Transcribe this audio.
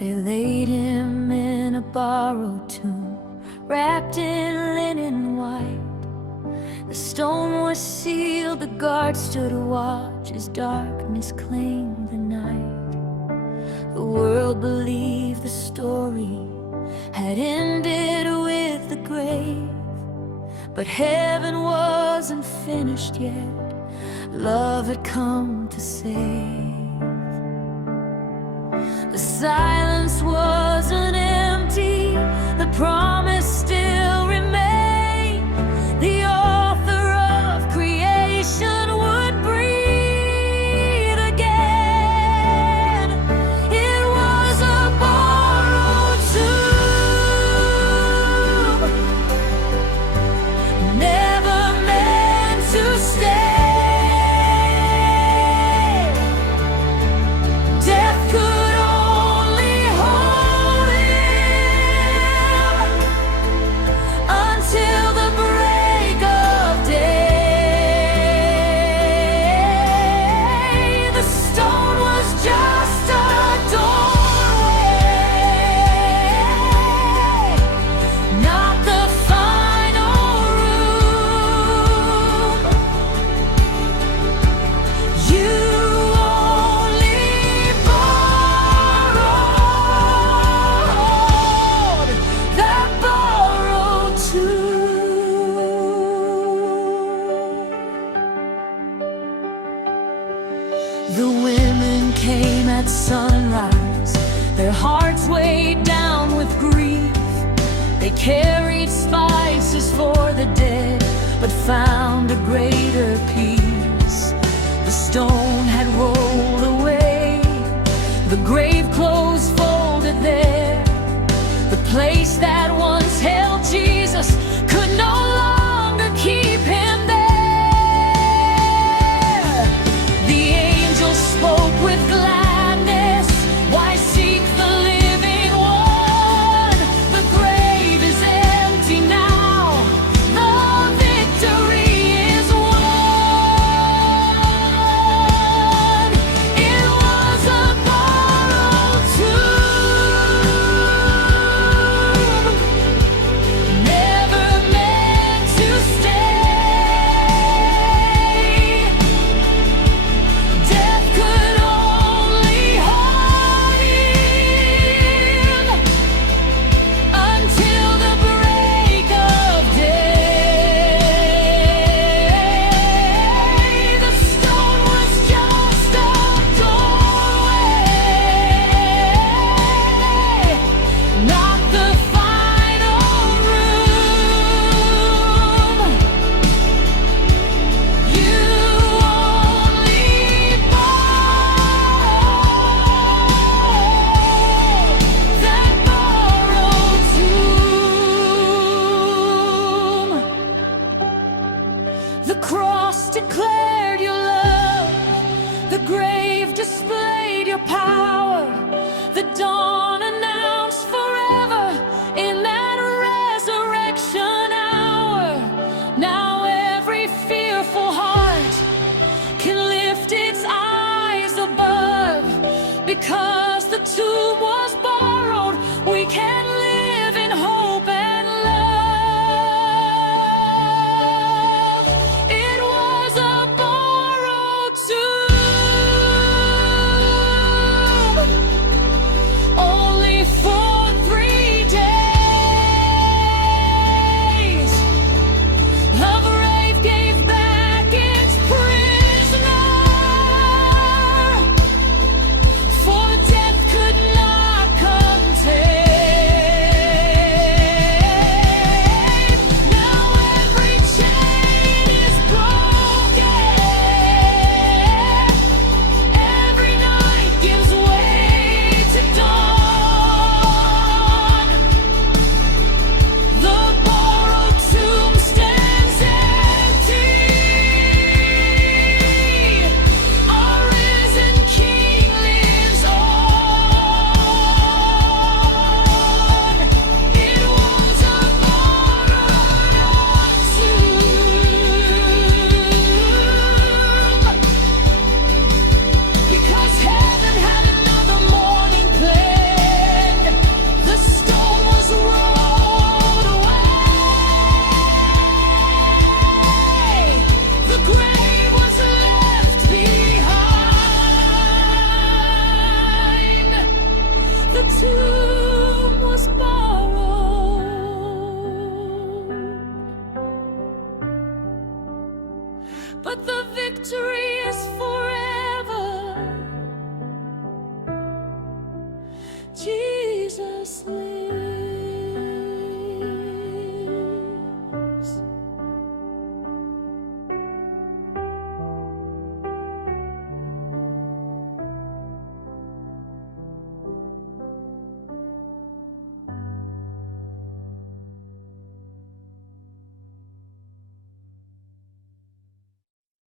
They laid him in a borrowed tomb, wrapped in linen white. The stone was sealed, the guard stood watch as darkness claimed the night. The world believed the story had ended with the grave, but heaven wasn't finished yet. Love had come to save. The silence wasn't empty, the promise still remained. The author of creation would breathe again. It was a borrowed tomb, never meant to stay. Death could only hold him until the break of day. The stone was just a doorway, not the final room. You only borrowed that borrowed tomb. The women came at sunrise, their hearts weighed down with grief. They carried spices for the dead, but found a greater peace. The stone had rolled away, the grave clothes folded there. The place that once held Jesus could no longer keep him there. The angel spoke with gladness, "Why seek the living one? The grave is empty now, the victory is won." It was a borrowed tomb, never meant to stay. Death could only hold him until the break of day. The stone was just a doorway, not the final room. You only borrowed that borrowed tomb. The cross declared your love, the grave displayed your power. The dawn announced forever in that resurrection hour. Now every fearful heart can lift its eyes above. Because the tomb was borrowed, we can live in hope and love. It was a borrowed tomb, only for 3 days. Love Rave gave back its prisoner, for death could not contain. tomb was borrowed, but the victory is forever. Jesus